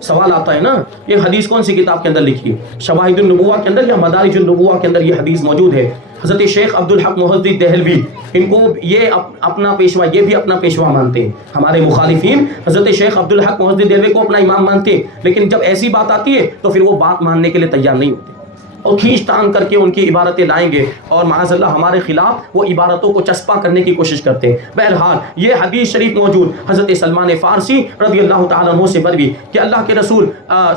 سوال آتا ہے نا، یہ حدیث کون سی کتاب کے اندر لکھی ہے؟ شواہد النبوہ کے اندر یا مدارج النبوہ کے اندر یہ حدیث موجود ہے۔ حضرت شیخ عبدالحق محدث دہلوی، ان کو یہ اپنا پیشوا، یہ بھی اپنا پیشوا مانتے ہیں۔ ہمارے مخالفین حضرت شیخ عبدالحق محدث دہلوی کو اپنا امام مانتے ہیں، لیکن جب ایسی بات آتی ہے تو پھر وہ بات ماننے کے لیے تیار نہیں ہوتے اور کھینچ تان کر کے ان کی عبارتیں لائیں گے، اور معاذ اللہ ہمارے خلاف وہ عبارتوں کو چسپاں کرنے کی کوشش کرتے ہیں۔ بہرحال یہ حدیث شریف موجود حضرت سلمان فارسی رضی اللہ تعالیٰ عنہ سے مروی کہ اللہ کے رسول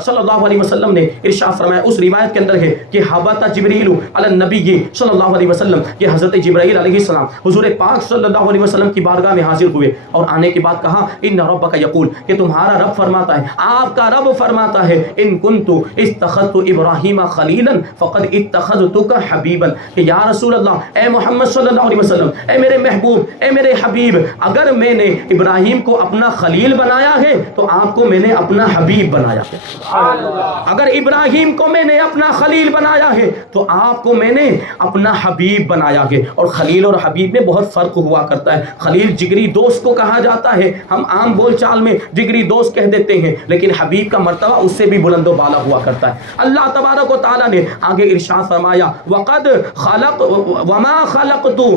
صلی اللہ علیہ وسلم نے ارشاد فرمایا، اس روایت کے اندر ہے کہ حبت جبریل علی النبی صلی اللہ علیہ وسلم، کہ حضرت جبرائیل علیہ السلام حضور پاک صلی اللہ علیہ وسلم کی بارگاہ میں حاضر ہوئے، اور آنے کے بعد کہا، ان ربک یقول، کہ تمہارا رب فرماتا ہے، آپ کا رب فرماتا ہے، ان کنت استخذت ابراہیم خلیلا فقد اتخذتک حبیبا، کہ یا رسول اللہ، اے محمد صلی اللہ علیہ وسلم، اے میرے محبوب، اے میرے حبیب، اگر میں نے ابراہیم کو اپنا خلیل بنایا ہے تو آپ کو میں نے اپنا حبیب بنایا ہے۔ اگر ابراہیم کو میں نے اپنا خلیل بنایا ہے تو آپ کو میں نے اپنا حبیب بنایا ہے۔ اور خلیل اور حبیب میں بہت فرق ہوا کرتا ہے۔ خلیل جگری دوست کو کہا جاتا ہے، ہم عام بول چال میں جگری دوست کہہ دیتے ہیں، لیکن حبیب کا مرتبہ اس سے بھی بلند و بالا ہوا کرتا ہے۔ اللہ تبارک و تعالیٰ نے آگے ارشاد فرمایا وَقَدْ خَلَقْ وَمَا خَلَقْتُ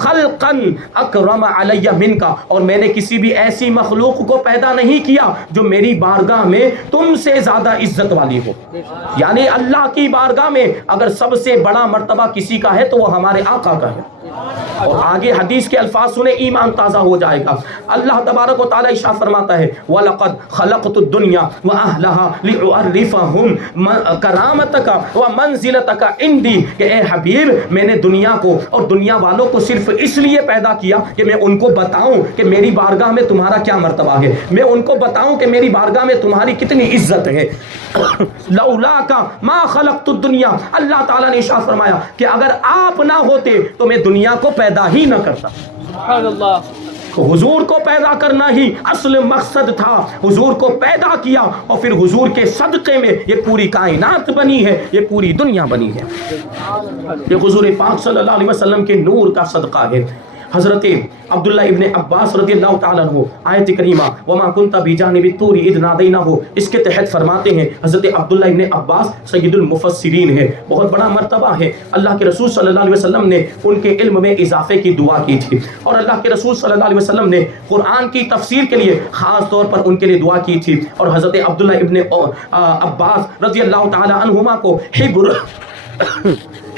خَلْقًا أَكْرَمَ عَلَيَّ مِنْكَ، اور میں نے کسی بھی ایسی مخلوق کو پیدا نہیں کیا جو میری بارگاہ میں تم سے زیادہ عزت والی ہو۔ یعنی اللہ کی بارگاہ میں اگر سب سے بڑا مرتبہ کسی کا ہے تو وہ ہمارے آقا کا ہے۔ اور آگے حدیث کے الفاظ سنے ایمان تازہ ہو جائے گا۔ اللہ تبارک و تعالیٰ ارشاد فرماتا ہے وَلَقَدْ خَلَقْتُ الدُّنْيَا وَأَهْلَهَا لِأُعَرِّفَهُمْ كَرَامَتَكَ وَمَنزِلَتَكَ عِنْدِي، کہ اے حبیب میں نے دنیا کو اور دنیا والوں کو صرف اس لیے پیدا کیا کہ میں ان کو بتاؤں کہ میری بارگاہ میں تمہارا کیا مرتبہ ہے، میں ان کو بتاؤں کہ میری بارگاہ میں تمہاری کتنی عزت ہے۔ لولاک ما خلقت الدنیا، اللہ تعالیٰ نے ارشاد فرمایا کہ اگر آپ نہ ہوتے تو میں دنیا کو پیدا ہی نہ کرتا۔ سبحان اللہ۔ تو حضور کو پیدا کرنا ہی اصل مقصد تھا۔ حضور کو پیدا کیا اور پھر حضور کے صدقے میں یہ پوری کائنات بنی ہے، یہ پوری دنیا بنی ہے۔ یہ حضور پاک صلی اللہ علیہ وسلم کے نور کا صدقہ ہے۔ حضرت عبداللہ ابن عباس رضی اللہ تعالیٰ عنہ آیت کریمہ وما کنت بجانب الطور اذ نادیناہ، اس کے تحت فرماتے ہیں حضرت عبداللہ ابن عباس سید المفسرین ہے، بہت بڑا مرتبہ ہے۔ اللہ کے رسول صلی اللہ علیہ وسلم نے ان کے علم میں اضافے کی دعا کی تھی، اور اللہ کے رسول صلی اللہ علیہ وسلم نے قرآن کی تفسیر کے لیے خاص طور پر ان کے لیے دعا کی تھی، اور حضرت عبداللہ ابن عباس رضی اللہ تعالیٰ عنہما کو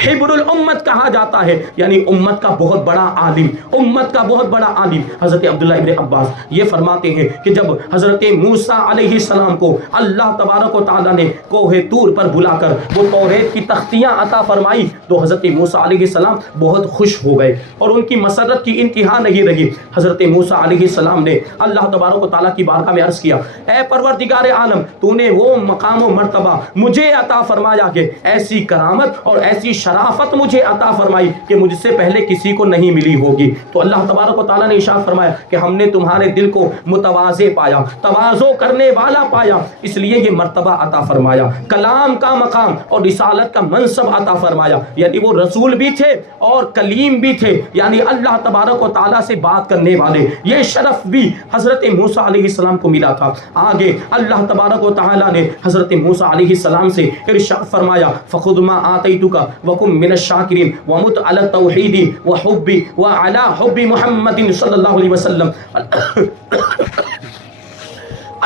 حبر الامت کہا جاتا ہے، یعنی امت کا بہت بڑا عالم، امت کا بہت بڑا عالم۔ حضرت عبداللہ ابن عباس یہ فرماتے ہیں کہ جب حضرت موسیٰ علیہ السلام کو اللہ تبارک و تعالیٰ نے کوہ طور پر بلا کر وہ توریت کی تختیاں عطا فرمائی تو حضرت موسیٰ علیہ السلام بہت خوش ہو گئے اور ان کی مسرت کی انتہا نہیں رہی۔ حضرت موسیٰ علیہ السلام نے اللہ تبارک و تعالیٰ کی بارگاہ میں عرض کیا اے پروردگار عالم، تو نے وہ مقام و مرتبہ مجھے عطا فرمایا کہ ایسی کرامت اور ایسی شرافت مجھے عطا فرمائی کہ مجھ سے پہلے کسی کو نہیں ملی ہوگی۔ تو اللہ تبارک و تعالیٰ نے ارشاد فرمایا کہ ہم نے تمہارے دل کو متواضع پایا، تواضع کرنے والا پایا، اس لیے یہ مرتبہ عطا فرمایا، کلام کا مقام اور رسالت کا منصب عطا فرمایا۔ یعنی وہ رسول بھی تھے اور کلیم بھی تھے، یعنی اللہ تبارک و تعالیٰ سے بات کرنے والے، یہ شرف بھی حضرت موسیٰ علیہ السلام کو ملا تھا۔ آگے اللہ تبارک و تعالیٰ نے حضرت موسیٰ علیہ السلام سے ارشاد فرمایا فخذ ما آتیتک وکن من الشاکرین ومت علی التوحید وحب وعلی حب محمد صلی اللہ علیہ وسلم۔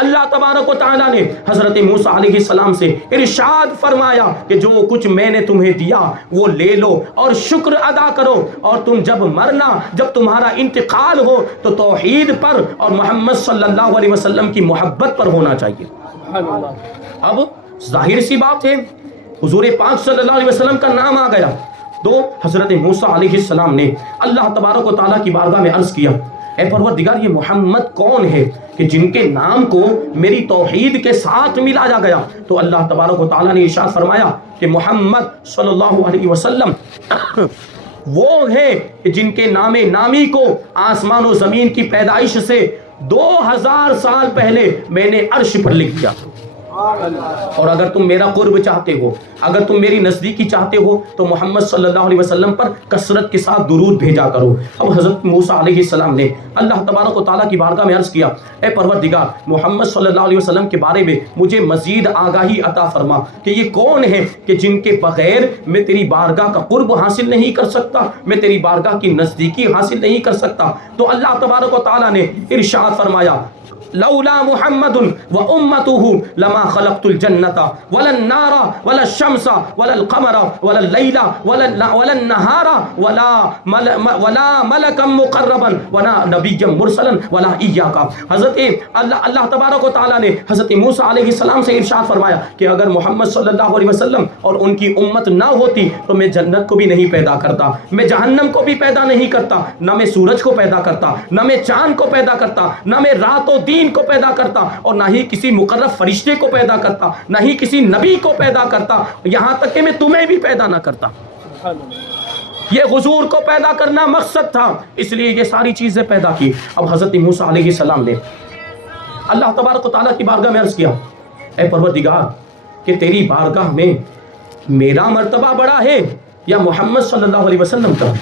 اللہ تبارک و تعالیٰ نے حضرت موسیٰ علیہ السلام سے ارشاد فرمایا کہ جو کچھ میں نے تمہیں دیا وہ لے لو اور شکر ادا کرو، اور تم جب مرنا، جب تمہارا انتقال ہو تو توحید پر اور محمد صلی اللہ علیہ وسلم کی محبت پر ہونا چاہیے۔ اب ظاہر سی بات ہے حضور پاک صلی اللہ علیہ وسلم کا نام آ گیا تو حضرت موسیٰ علیہ السلام نے اللہ تبارک و تعالیٰ کی بارگاہ میں عرض کیا اے پروردگار یہ محمد کون ہے کہ جن کے نام کو میری توحید کے ساتھ ملایا گیا؟ تو اللہ تبارک و تعالیٰ نے ارشاد فرمایا کہ محمد صلی اللہ علیہ وسلم وہ ہیں کہ جن کے نام نامی کو آسمان و زمین کی پیدائش سے 2000 سال پہلے میں نے عرش پر لکھ دیا۔ اور اگر تم میرا قرب چاہتے ہو، اگر تم میری نزدیکی چاہتے ہو تو محمد صلی اللہ علیہ وسلم پر کثرت کے ساتھ درود بھیجا کرو۔ اب حضرت موسیٰ علیہ السلام نے اللہ تبارک و تعالیٰ کی بارگاہ میں عرض کیا اے پروردگار محمد صلی اللہ علیہ وسلم کے بارے میں مجھے مزید آگاہی عطا فرما کہ یہ کون ہے کہ جن کے بغیر میں تیری بارگاہ کا قرب حاصل نہیں کر سکتا، میں تیری بارگاہ کی نزدیکی حاصل نہیں کر سکتا۔ تو اللہ تبارک و تعالیٰ نے ارشاد فرمایا لولا محمد وامته لما خلقت الجنة ولا النار ولا الشمس ولا القمر ولا الليل ولا النهار ولا ملكا مقربا ولا نبيا مرسلا ولا إياك۔ حضرت اللہ تبارک و تعالیٰ نے حضرت موسیٰ علیہ السلام سے ارشاد فرمایا کہ اگر محمد صلی اللہ علیہ وسلم اور ان کی امت نہ ہوتی تو میں جنت کو بھی نہیں پیدا کرتا، میں جہنم کو بھی پیدا نہیں کرتا، نہ میں سورج کو پیدا کرتا، نہ میں چاند کو پیدا کرتا، نہ میں رات و دن معین کو پیدا کرتا اور نہ ہی کسی مقرر فرشتے کو پیدا کرتا، نہ ہی کسی نبی کو پیدا کرتا، یہاں تک کہ میں تمہیں بھی پیدا نہ کرتا۔ یہ حضور کو پیدا کرنا مقصد تھا، اس لیے یہ ساری چیزیں پیدا کی۔ اب حضرت موسیٰ علیہ السلام نے اللہ تبارک و تعالیٰ کی بارگاہ میں عرض کیا، اے پروردگار کہ تیری بارگاہ میں میرا مرتبہ بڑا ہے یا محمد صلی اللہ علیہ وسلم کا؟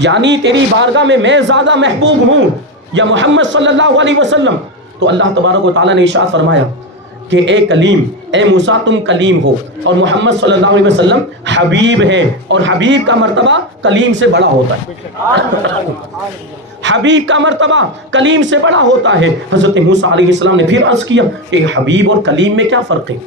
یعنی تیری بارگاہ میں زیادہ محبوب ہوں یا محمد صلی اللہ علیہ وسلم؟ تو اللہ تبارک و تعالیٰ نے ارشاد فرمایا کہ اے کلیم، اے موسیٰ تم کلیم ہو اور محمد صلی اللہ علیہ وسلم حبیب ہے، اور حبیب کا مرتبہ کلیم سے بڑا ہوتا ہے۔ حبیب کا مرتبہ کلیم سے بڑا ہوتا ہے۔ حضرت موسیٰ علیہ السلام نے پھر عرض کیا کہ حبیب اور کلیم میں کیا فرق ہے؟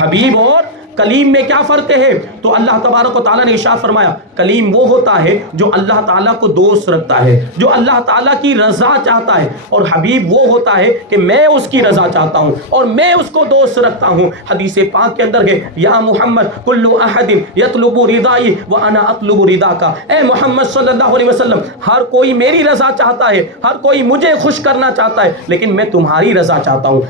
حبیب اور کلیم میں کیا فرق ہے؟ تو اللہ تبارک و تعالیٰ نے ارشاد فرمایا کلیم وہ ہوتا ہے جو اللہ تعالیٰ کو دوست رکھتا ہے، جو اللہ تعالیٰ کی رضا چاہتا ہے، اور حبیب وہ ہوتا ہے کہ میں اس کی رضا چاہتا ہوں اور میں اس کو دوست رکھتا ہوں۔ حدیث پاک کے اندر ہے یا محمد کل احد یطلب رضائی وانا اطلب رضاک، اے محمد صلی اللہ علیہ وسلم ہر کوئی میری رضا چاہتا ہے، ہر کوئی مجھے خوش کرنا چاہتا ہے، لیکن میں تمہاری رضا چاہتا ہوں،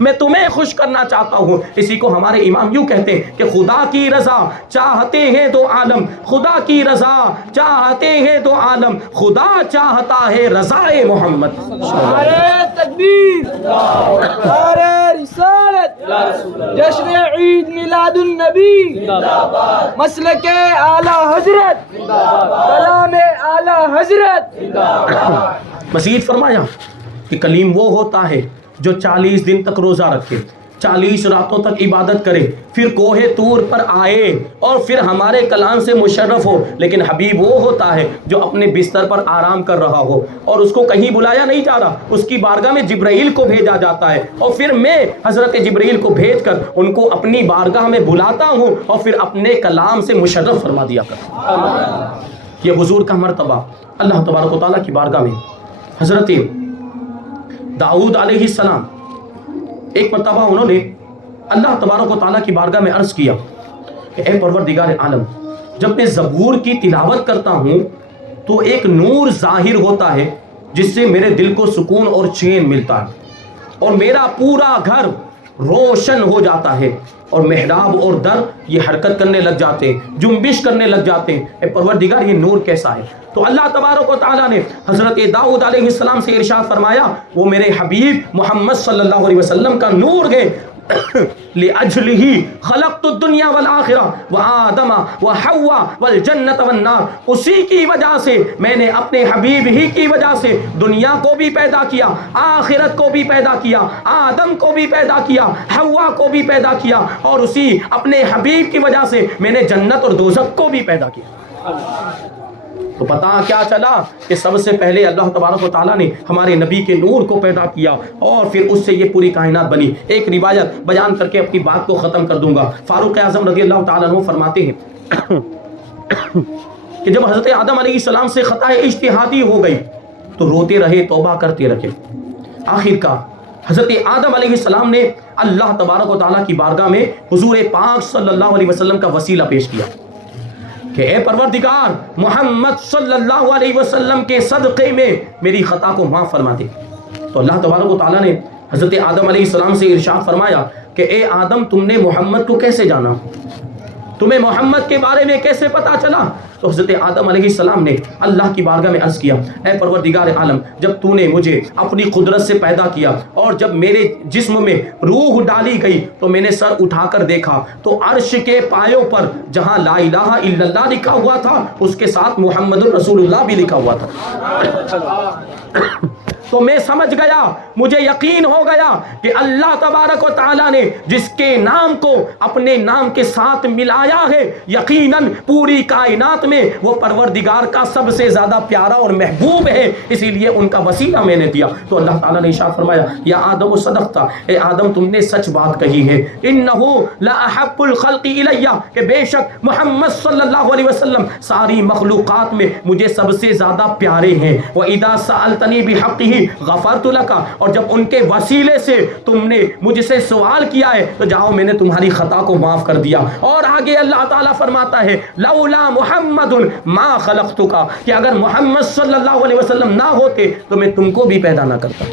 میں تمہیں خوش کرنا چاہتا ہوں۔ اسی کو ہمارے امام یوں کہتے ہیں کہ خدا کی رضا چاہتے ہیں تو عالم، خدا کی رضا چاہتے ہیں تو عالم، خدا چاہتا ہے رضائے محمد۔ نعرہ تکبیر، نعرہ رسالت، جشن عید میلاد النبی، مسلک اعلی حضرت، کلام اعلی حضرت۔ مزید فرمایا کہ کلیم وہ ہوتا ہے جو 40 دن تک روزہ رکھے، 40 راتوں تک عبادت کرے، پھر کوہ طور پر آئے اور پھر ہمارے کلام سے مشرف ہو۔ لیکن حبیب وہ ہوتا ہے جو اپنے بستر پر آرام کر رہا ہو اور اس کو کہیں بلایا نہیں جا رہا، اس کی بارگاہ میں جبرائیل کو بھیجا جاتا ہے، اور پھر میں حضرت جبرائیل کو بھیج کر ان کو اپنی بارگاہ میں بلاتا ہوں اور پھر اپنے کلام سے مشرف فرما دیا کرتا ہوں۔ یہ حضور کا مرتبہ اللہ تبارک و تعالیٰ کی بارگاہ میں۔ حضرت داؤد علیہ السلام ایک مرتبہ انہوں نے اللہ تبارک و تعالیٰ کی بارگاہ میں عرض کیا کہ اے پروردگار عالم، جب میں زبور کی تلاوت کرتا ہوں تو ایک نور ظاہر ہوتا ہے جس سے میرے دل کو سکون اور چین ملتا ہے، اور میرا پورا گھر روشن ہو جاتا ہے، اور محراب اور در یہ حرکت کرنے لگ جاتے ہیں، جنبش کرنے لگ جاتے ہیں۔ اے پروردگار یہ نور کیسا ہے؟ تو اللہ تبارک و تعالیٰ نے حضرت داؤد علیہ السلام سے ارشاد فرمایا وہ میرے حبیب محمد صلی اللہ علیہ وسلم کا نور ہے۔ لأجلہ خلقت الدنیا والآخرہ وآدم وحوا والجنت والنار، اسی کی وجہ سے میں نے اپنے حبیب ہی کی وجہ سے دنیا کو بھی پیدا کیا، آخرت کو بھی پیدا کیا، آدم کو بھی پیدا کیا، حوا کو بھی پیدا کیا، اور اسی اپنے حبیب کی وجہ سے میں نے جنت اور دوزخ کو بھی پیدا کیا۔ تو پتہ کیا چلا کہ سب سے پہلے اللہ تبارک و تعالیٰ نے ہمارے نبی کے نور کو پیدا کیا اور پھر اس سے یہ پوری کائنات بنی۔ ایک روایت بیان کر کے اپنی بات کو ختم کر دوں گا۔ فاروق اعظم رضی اللہ تعالیٰ عنہ فرماتے ہیں کہ جب حضرت آدم علیہ السلام سے خطا اجتہادی ہو گئی تو روتے رہے، توبہ کرتے رہے، آخر کار حضرت آدم علیہ السلام نے اللہ تبارک و تعالیٰ کی بارگاہ میں حضور پاک صلی اللہ علیہ وسلم کا وسیلہ پیش کیا کہ اے پروردگار محمد صلی اللہ علیہ وسلم کے صدقے میں میری خطا کو معاف فرما دے۔ تو اللہ تبارک و تعالیٰ نے حضرت آدم علیہ السلام سے ارشاد فرمایا کہ اے آدم تم نے محمد کو کیسے جانا؟ تمہیں محمد کے بارے میں کیسے پتا چلا؟ تو حضرت آدم علیہ السلام نے اللہ کی بارگاہ میں عرض کیا اے پروردگار عالم، جب تو نے مجھے اپنی قدرت سے پیدا کیا اور جب میرے جسم میں روح ڈالی گئی تو میں نے سر اٹھا کر دیکھا تو عرش کے پایوں پر جہاں لا الہ الا اللہ لکھا ہوا تھا اس کے ساتھ محمد الرسول اللہ بھی لکھا ہوا تھا۔ تو میں سمجھ گیا، مجھے یقین ہو گیا کہ اللہ تبارک و تعالیٰ نے جس کے نام کو اپنے نام کے ساتھ ملایا ہے یقیناً پوری کائنات میں وہ پروردگار کا سب سے زیادہ پیارا اور محبوب ہے، اسی لیے ان کا وسیلہ میں نے دیا۔ تو اللہ تعالیٰ نے ارشاد فرمایا یا آدم صدقت، اے آدم تم نے سچ بات کہی ہے، انہ لاحب الخلق الی، کہ بے شک محمد صلی اللہ علیہ وسلم ساری مخلوقات میں مجھے سب سے زیادہ پیارے ہیں۔ وَإِذَا سَأَلْتَ سألتنی بحقہ غفرت لک، اور جب ان کے وسیلے سے تم نے مجھ سے سوال کیا ہے تو جاؤ میں نے تمہاری خطا کو معاف کر دیا۔ اور آگے اللہ تعالیٰ فرماتا ہے لولا محمد ما خلقتک، کہ اگر محمد صلی اللہ علیہ وسلم نہ ہوتے تو میں تم کو بھی پیدا نہ کرتا۔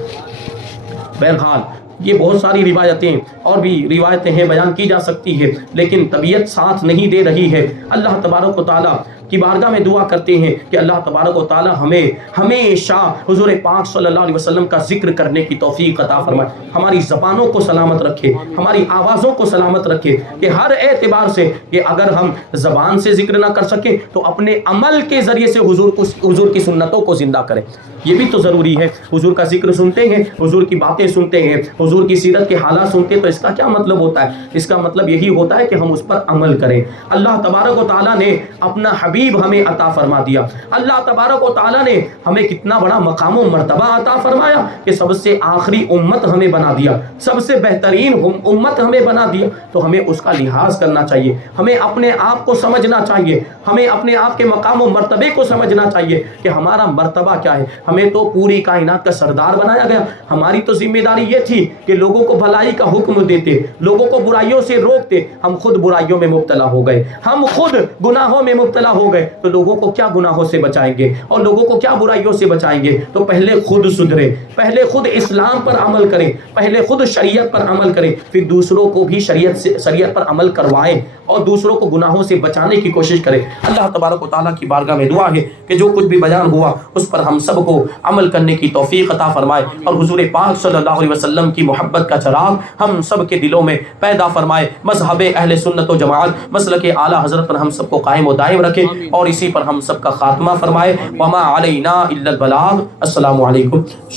بہرحال یہ بہت ساری روایتیں اور بھی روایتیں ہیں، بیان کی جا سکتی ہے، لیکن طبیعت ساتھ نہیں دے رہی ہے۔ اللہ تبارک و تعالیٰ کی بارگاہ میں دعا کرتے ہیں کہ اللہ تبارک و تعالیٰ ہمیں ہمیشہ حضور پاک صلی اللہ علیہ وسلم کا ذکر کرنے کی توفیق عطا فرمائے، ہماری زبانوں کو سلامت رکھے، ہماری آوازوں کو سلامت رکھے، کہ ہر اعتبار سے کہ اگر ہم زبان سے ذکر نہ کر سکیں تو اپنے عمل کے ذریعے سے حضور کی سنتوں کو زندہ کریں۔ یہ بھی تو ضروری ہے، حضور کا ذکر سنتے ہیں، حضور کی باتیں سنتے ہیں، حضور کی سیرت کے حالات سنتے ہیں، تو اس کا کیا مطلب ہوتا ہے؟ اس کا مطلب یہی ہوتا ہے کہ ہم اس پر عمل کریں۔ اللہ تبارک و تعالیٰ نے اپنا حبیب ہمیں عطا فرما دیا، اللہ تبارک و تعالیٰ نے ہمیں کتنا بڑا مقام و مرتبہ عطا فرمایا کہ سب سے آخری امت ہمیں بنا دیا، سب سے بہترین امت ہمیں بنا دیا، تو ہمیں اس کا لحاظ کرنا چاہیے، ہمیں اپنے آپ کو سمجھنا چاہیے، ہمیں اپنے آپ کے مقام و مرتبے کو سمجھنا چاہیے کہ ہمارا مرتبہ کیا ہے۔ ہمیں تو پوری کائنات کا سردار بنایا گیا، ہماری تو ذمہ داری یہ تھی کہ لوگوں کو بھلائی کا حکم دیتے، لوگوں کو برائیوں سے روکتے، ہم خود برائیوں میں مبتلا ہو گئے، ہم خود گناہوں میں مبتلا ہو گئے، تو لوگوں کو کیا گناہوں سے بچائیں گے اور لوگوں کو کیا برائیوں سے بچائیں گے؟ تو پہلے خود سدھرے، پہلے خود اسلام پر عمل کریں، پہلے خود شریعت پر عمل کریں، پھر دوسروں کو بھی شریعت پر عمل کروائیں اور دوسروں کو گناہوں سے بچانے کی کوشش کریں۔ اللہ تبارک و تعالیٰ کی بارگاہ میں دعا ہے کہ جو کچھ بھی بیان ہوا اس پر ہم سب کو عمل کرنے کی توفیق عطا فرمائے، اور حضور پاک صلی اللہ علیہ وسلم کی محبت کا چراغ ہم سب کے دلوں میں پیدا فرمائے، مذہب اہل سنت و جماعت مسلک اعلیٰ حضرت پر ہم سب کو قائم و دائم رکھے، اور اسی پر ہم سب کا خاتمہ فرمائے۔ وما علینا الا البلاغ۔ السلام علیکم۔